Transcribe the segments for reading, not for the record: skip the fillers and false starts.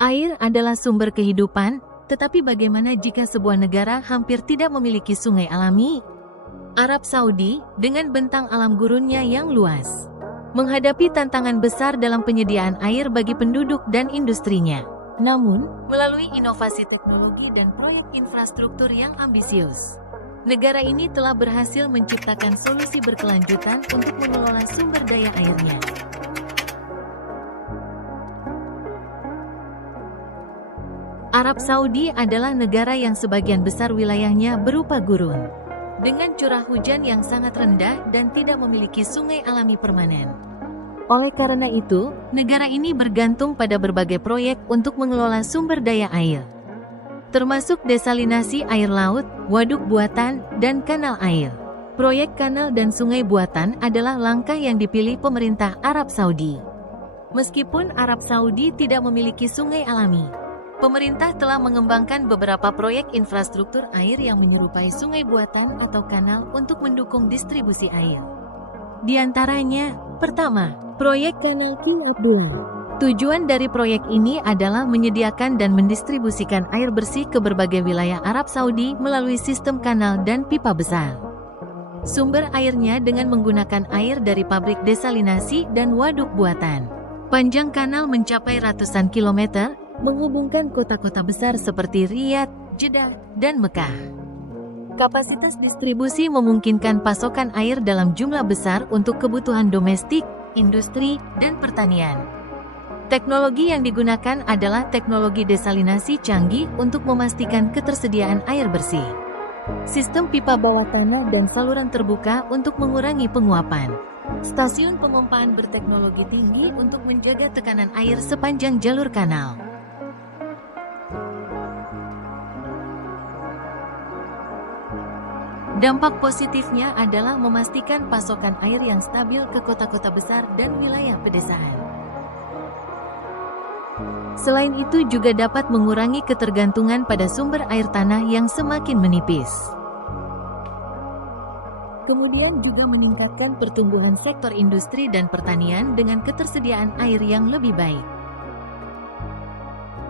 Air adalah sumber kehidupan, tetapi bagaimana jika sebuah negara hampir tidak memiliki sungai alami? Arab Saudi, dengan bentang alam gurunnya yang luas, menghadapi tantangan besar dalam penyediaan air bagi penduduk dan industrinya. Namun, melalui inovasi teknologi dan proyek infrastruktur yang ambisius, negara ini telah berhasil menciptakan solusi berkelanjutan untuk mengelola sumber daya airnya. Arab Saudi adalah negara yang sebagian besar wilayahnya berupa gurun, dengan curah hujan yang sangat rendah dan tidak memiliki sungai alami permanen. Oleh karena itu, negara ini bergantung pada berbagai proyek untuk mengelola sumber daya air, termasuk desalinasi air laut, waduk buatan, dan kanal air. Proyek kanal dan sungai buatan adalah langkah yang dipilih pemerintah Arab Saudi. Meskipun Arab Saudi tidak memiliki sungai alami, pemerintah telah mengembangkan beberapa proyek infrastruktur air yang menyerupai sungai buatan atau kanal untuk mendukung distribusi air. Di antaranya, pertama, proyek kanal King Abdullah. Tujuan dari proyek ini adalah menyediakan dan mendistribusikan air bersih ke berbagai wilayah Arab Saudi melalui sistem kanal dan pipa besar. Sumber airnya dengan menggunakan air dari pabrik desalinasi dan waduk buatan. Panjang kanal mencapai ratusan kilometer, menghubungkan kota-kota besar seperti Riyadh, Jeddah, dan Mekah. Kapasitas distribusi memungkinkan pasokan air dalam jumlah besar untuk kebutuhan domestik, industri, dan pertanian. Teknologi yang digunakan adalah teknologi desalinasi canggih untuk memastikan ketersediaan air bersih. Sistem pipa bawah tanah dan saluran terbuka untuk mengurangi penguapan. Stasiun pemompaan berteknologi tinggi untuk menjaga tekanan air sepanjang jalur kanal. Dampak positifnya adalah memastikan pasokan air yang stabil ke kota-kota besar dan wilayah pedesaan. Selain itu juga dapat mengurangi ketergantungan pada sumber air tanah yang semakin menipis. Kemudian juga meningkatkan pertumbuhan sektor industri dan pertanian dengan ketersediaan air yang lebih baik.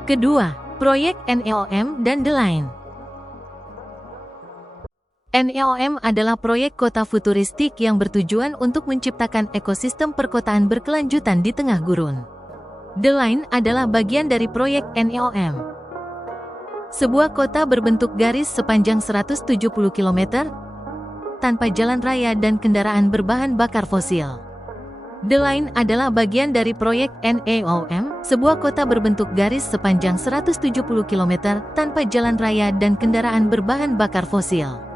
Kedua, proyek NEOM dan The Line. NEOM adalah proyek kota futuristik yang bertujuan untuk menciptakan ekosistem perkotaan berkelanjutan di tengah gurun. The Line adalah bagian dari proyek NEOM. Sebuah kota berbentuk garis sepanjang 170 km, tanpa jalan raya dan kendaraan berbahan bakar fosil. The Line adalah bagian dari proyek NEOM, sebuah kota berbentuk garis sepanjang 170 km, tanpa jalan raya dan kendaraan berbahan bakar fosil.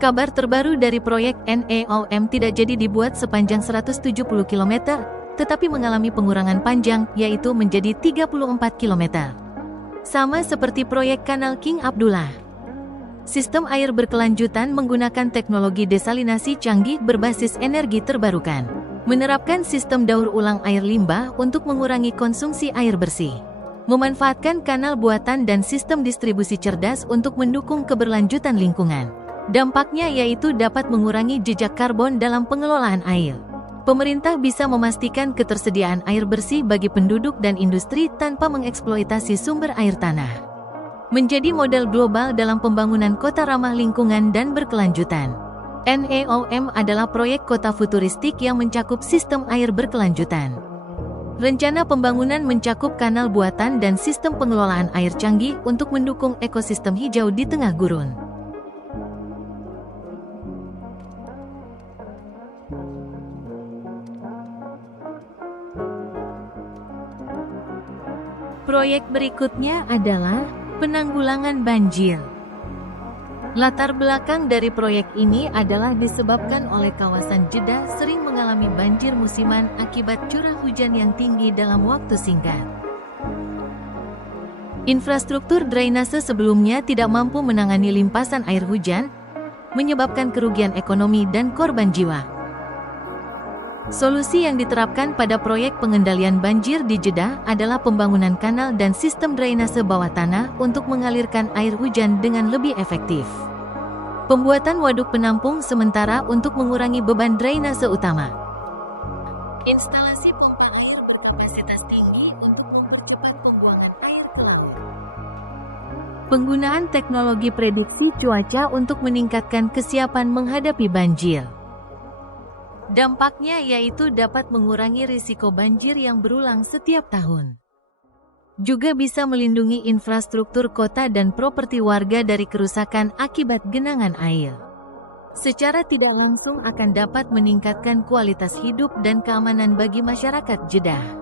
Kabar terbaru dari proyek NEOM tidak jadi dibuat sepanjang 170 km, tetapi mengalami pengurangan panjang, yaitu menjadi 34 km. Sama seperti proyek kanal King Abdullah. Sistem air berkelanjutan menggunakan teknologi desalinasi canggih berbasis energi terbarukan, menerapkan sistem daur ulang air limbah untuk mengurangi konsumsi air bersih, memanfaatkan kanal buatan dan sistem distribusi cerdas untuk mendukung keberlanjutan lingkungan. Dampaknya yaitu dapat mengurangi jejak karbon dalam pengelolaan air. Pemerintah bisa memastikan ketersediaan air bersih bagi penduduk dan industri tanpa mengeksploitasi sumber air tanah. Menjadi model global dalam pembangunan kota ramah lingkungan dan berkelanjutan. NEOM adalah proyek kota futuristik yang mencakup sistem air berkelanjutan. Rencana pembangunan mencakup kanal buatan dan sistem pengelolaan air canggih untuk mendukung ekosistem hijau di tengah gurun. Proyek berikutnya adalah penanggulangan banjir. Latar belakang dari proyek ini adalah disebabkan oleh kawasan Jeddah sering mengalami banjir musiman akibat curah hujan yang tinggi dalam waktu singkat. Infrastruktur drainase sebelumnya tidak mampu menangani limpasan air hujan, menyebabkan kerugian ekonomi dan korban jiwa. Solusi yang diterapkan pada proyek pengendalian banjir di Jeddah adalah pembangunan kanal dan sistem drainase bawah tanah untuk mengalirkan air hujan dengan lebih efektif. Pembuatan waduk penampung sementara untuk mengurangi beban drainase utama. Instalasi pompa air berkapasitas tinggi untuk mempercepat pembuangan air Penggunaan teknologi prediksi cuaca untuk meningkatkan kesiapan menghadapi banjir. Dampaknya yaitu dapat mengurangi risiko banjir yang berulang setiap tahun. Juga bisa melindungi infrastruktur kota dan properti warga dari kerusakan akibat genangan air. Secara tidak langsung akan dapat meningkatkan kualitas hidup dan keamanan bagi masyarakat Jeddah.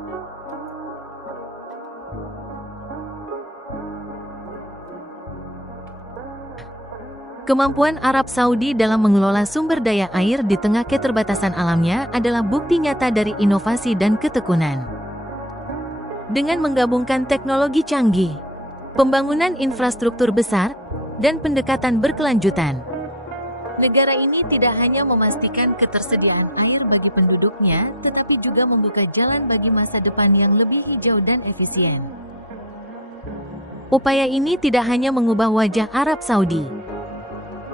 Kemampuan Arab Saudi dalam mengelola sumber daya air di tengah keterbatasan alamnya adalah bukti nyata dari inovasi dan ketekunan. Dengan menggabungkan teknologi canggih, pembangunan infrastruktur besar, dan pendekatan berkelanjutan, negara ini tidak hanya memastikan ketersediaan air bagi penduduknya, tetapi juga membuka jalan bagi masa depan yang lebih hijau dan efisien. Upaya ini tidak hanya mengubah wajah Arab Saudi,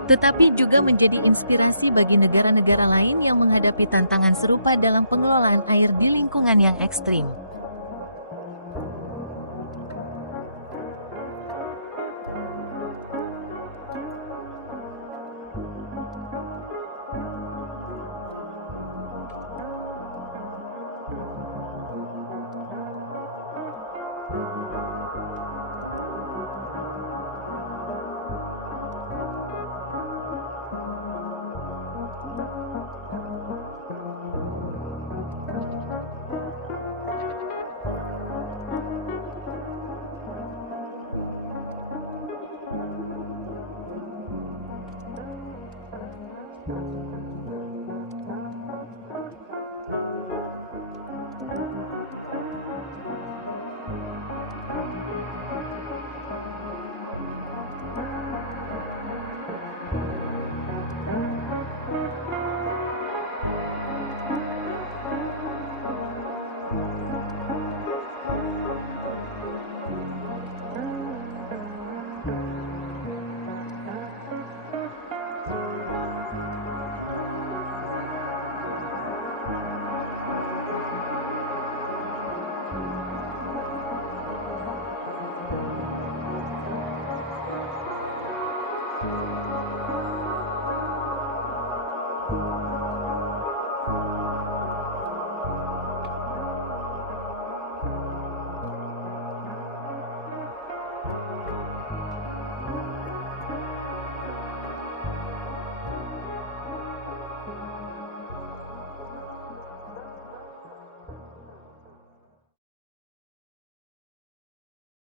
tetapi juga menjadi inspirasi bagi negara-negara lain yang menghadapi tantangan serupa dalam pengelolaan air di lingkungan yang ekstrim.